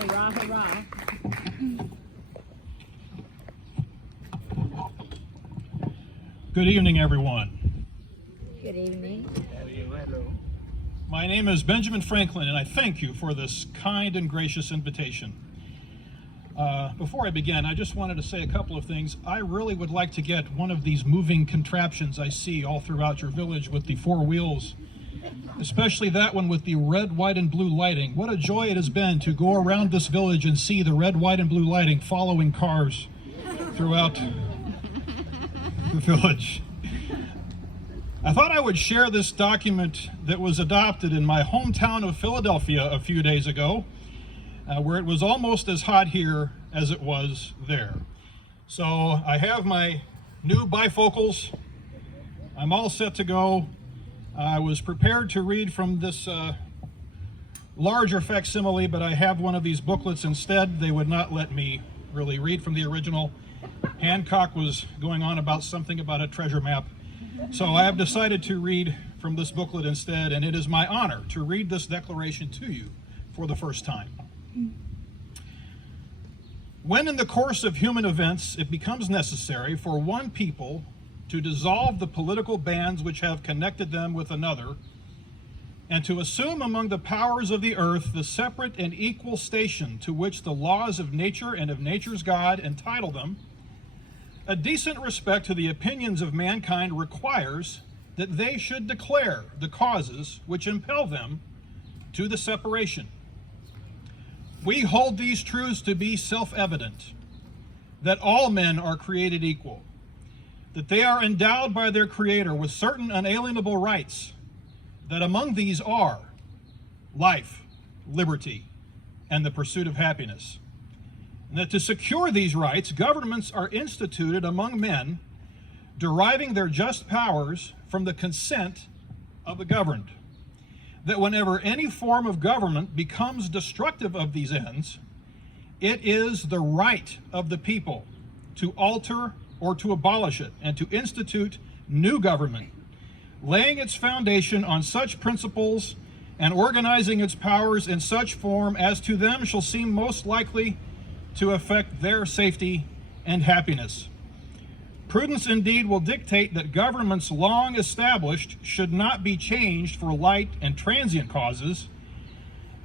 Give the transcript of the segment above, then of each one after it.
Hurrah, hurrah. Good evening, everyone. Good evening. My name is Benjamin Franklin, and I thank you for this kind and gracious invitation. Before I begin, I just wanted to say a couple of things. I really would like to get one of these moving contraptions I see all throughout your village with the four wheels, especially that one with the red, white, and blue lighting. What a joy it has been to go around this village and see the red, white, and blue lighting following cars throughout the village. I thought I would share this document that was adopted in my hometown of Philadelphia a few days ago, where it was almost as hot here as it was there. So I have my new bifocals. I'm all set to go. I was prepared to read from this larger facsimile, but I have one of these booklets instead. They would not let me really read from the original. Hancock was going on about something about a treasure map. So I have decided to read from this booklet instead, and it is my honor to read this declaration to you for the first time. When in the course of human events it becomes necessary for one people to dissolve the political bands which have connected them with another, and to assume among the powers of the earth the separate and equal station to which the laws of nature and of nature's God entitle them, a decent respect to the opinions of mankind requires that they should declare the causes which impel them to the separation. We hold these truths to be self-evident, that all men are created equal, that they are endowed by their Creator with certain unalienable rights, that among these are life, liberty, and the pursuit of happiness, and that to secure these rights, governments are instituted among men, deriving their just powers from the consent of the governed, that whenever any form of government becomes destructive of these ends, it is the right of the people to alter or to abolish it, and to institute new government, laying its foundation on such principles and organizing its powers in such form as to them shall seem most likely to affect their safety and happiness. Prudence indeed will dictate that governments long established should not be changed for light and transient causes,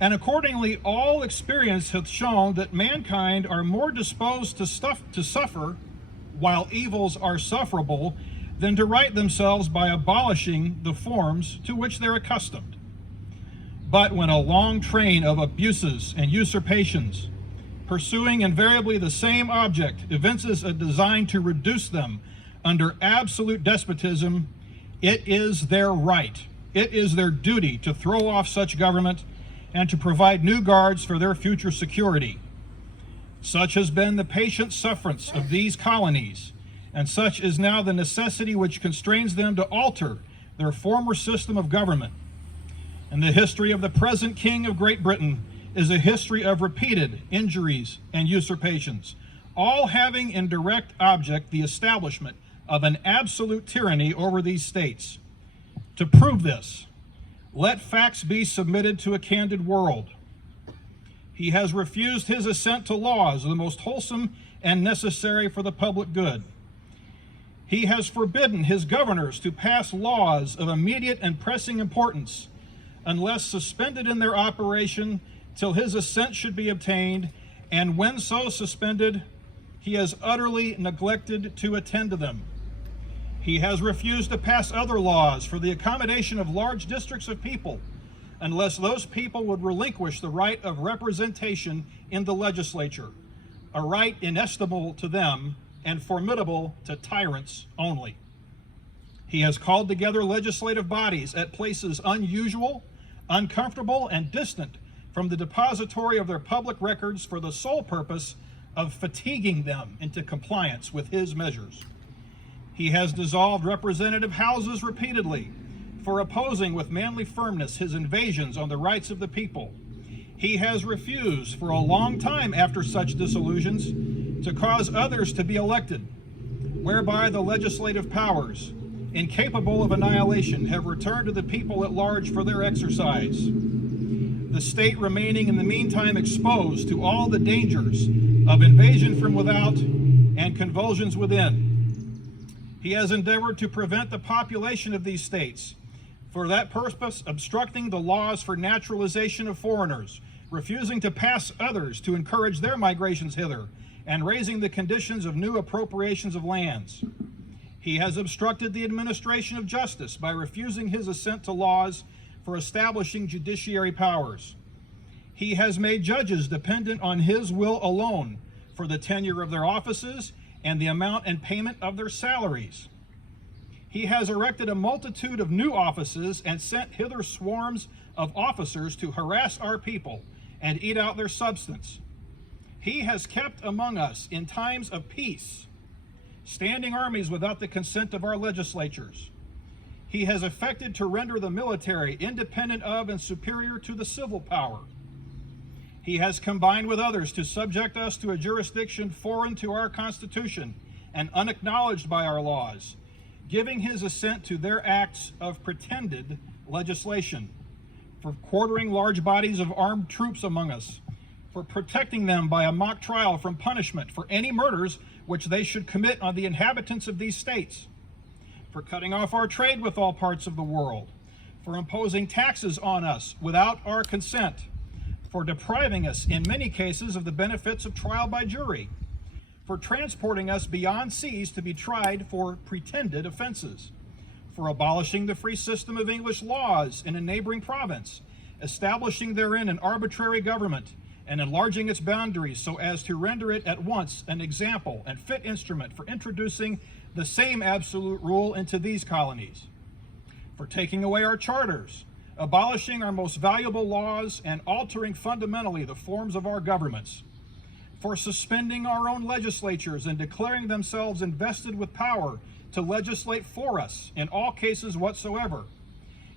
and accordingly all experience hath shown that mankind are more disposed to suffer while evils are sufferable than to right themselves by abolishing the forms to which they're accustomed. But when a long train of abuses and usurpations, pursuing invariably the same object, evinces a design to reduce them under absolute despotism, it is their right, it is their duty to throw off such government and to provide new guards for their future security. Such has been the patient sufferance of these colonies, and such is now the necessity which constrains them to alter their former system of government. And the history of the present King of Great Britain is a history of repeated injuries and usurpations, all having in direct object the establishment of an absolute tyranny over these states. To prove this, let facts be submitted to a candid world. He has refused his assent to laws, the most wholesome and necessary for the public good. He has forbidden his governors to pass laws of immediate and pressing importance, unless suspended in their operation till his assent should be obtained, and when so suspended, he has utterly neglected to attend to them. He has refused to pass other laws for the accommodation of large districts of people, unless those people would relinquish the right of representation in the legislature, a right inestimable to them and formidable to tyrants only. He has called together legislative bodies at places unusual, uncomfortable, and distant from the depository of their public records for the sole purpose of fatiguing them into compliance with his measures. He has dissolved representative houses repeatedly for opposing with manly firmness his invasions on the rights of the people. He has refused for a long time after such dissolutions to cause others to be elected, whereby the legislative powers, incapable of annihilation, have returned to the people at large for their exercise. the state remaining in the meantime exposed to all the dangers of invasion from without and convulsions within. He has endeavored to prevent the population of these states, for that purpose obstructing the laws for naturalization of foreigners, refusing to pass others to encourage their migrations hither, and raising the conditions of new appropriations of lands. He has obstructed the administration of justice by refusing his assent to laws for establishing judiciary powers. He has made judges dependent on his will alone for the tenure of their offices and the amount and payment of their salaries. He has erected a multitude of new offices and sent hither swarms of officers to harass our people and eat out their substance. He has kept among us in times of peace standing armies without the consent of our legislatures. He has effected to render the military independent of and superior to the civil power. He has combined with others to subject us to a jurisdiction foreign to our Constitution and unacknowledged by our laws, giving his assent to their acts of pretended legislation, for quartering large bodies of armed troops among us, for protecting them by a mock trial from punishment for any murders which they should commit on the inhabitants of these states, for cutting off our trade with all parts of the world, for imposing taxes on us without our consent, for depriving us in many cases of the benefits of trial by jury, for transporting us beyond seas to be tried for pretended offenses, for abolishing the free system of English laws in a neighboring province, establishing therein an arbitrary government, and enlarging its boundaries so as to render it at once an example and fit instrument for introducing the same absolute rule into these colonies, for taking away our charters, abolishing our most valuable laws, and altering fundamentally the forms of our governments, for suspending our own legislatures and declaring themselves invested with power to legislate for us in all cases whatsoever.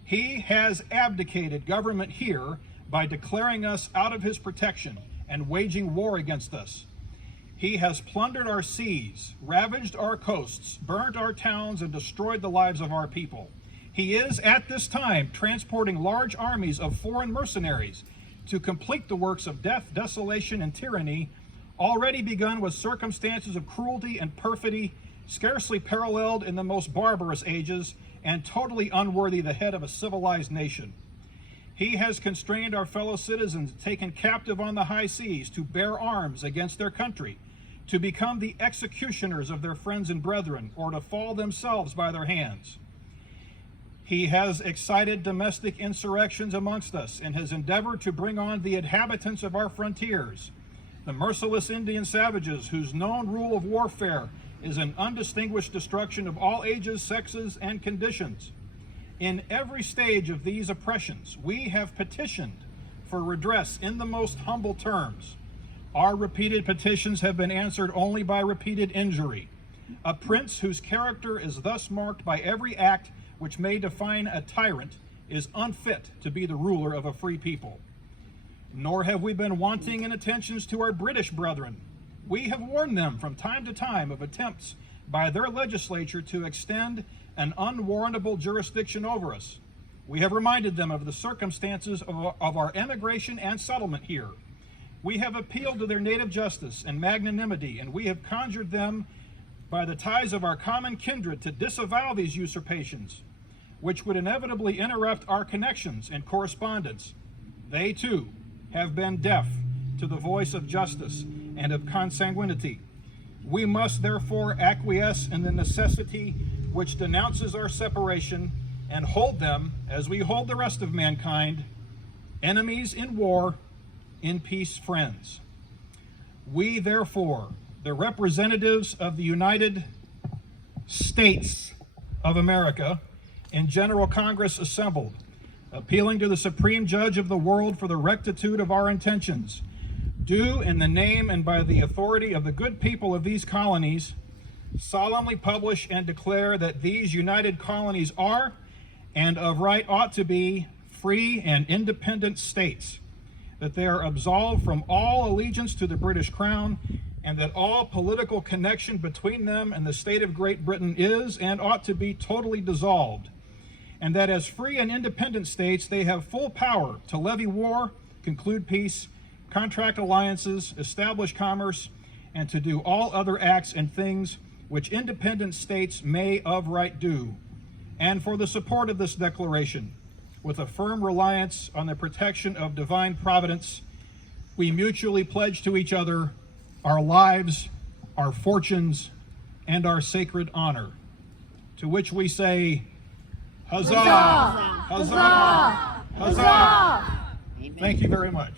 He has abdicated government here by declaring us out of his protection and waging war against us. He has plundered our seas, ravaged our coasts, burned our towns, and destroyed the lives of our people. He is at this time transporting large armies of foreign mercenaries to complete the works of death, desolation, and tyranny, already begun with circumstances of cruelty and perfidy scarcely paralleled in the most barbarous ages and totally unworthy the head of a civilized nation. He has constrained our fellow citizens taken captive on the high seas to bear arms against their country, to become the executioners of their friends and brethren, or to fall themselves by their hands. He has excited domestic insurrections amongst us and has endeavored to bring on the inhabitants of our frontiers, the merciless Indian savages whose known rule of warfare is an undistinguished destruction of all ages, sexes, and conditions. In every stage of these oppressions, we have petitioned for redress in the most humble terms. Our repeated petitions have been answered only by repeated injury. A prince whose character is thus marked by every act which may define a tyrant is unfit to be the ruler of a free people. Nor have we been wanting in attentions to our British brethren. We have warned them from time to time of attempts by their legislature to extend an unwarrantable jurisdiction over us. We have reminded them of the circumstances of our emigration and settlement here. We have appealed to their native justice and magnanimity, and we have conjured them by the ties of our common kindred to disavow these usurpations, which would inevitably interrupt our connections and correspondence. They, too, have been deaf to the voice of justice and of consanguinity. We must therefore acquiesce in the necessity which denounces our separation and hold them, as we hold the rest of mankind, enemies in war, in peace friends. We therefore, the representatives of the United States of America in General Congress assembled, appealing to the Supreme Judge of the world for the rectitude of our intentions, do in the name and by the authority of the good people of these colonies solemnly publish and declare that these united colonies are, and of right ought to be, free and independent states, that they are absolved from all allegiance to the British Crown, and that all political connection between them and the state of Great Britain is and ought to be totally dissolved, and that as free and independent states they have full power to levy war conclude peace, contract alliances, establish commerce, and to do all other acts and things which independent states may of right do, and for the support of this declaration, with a firm reliance on the protection of divine providence, we mutually pledge to each other our lives, our fortunes, and our sacred honor, to which we say, Huzzah! Huzzah! Huzzah! Huzzah! Thank you very much.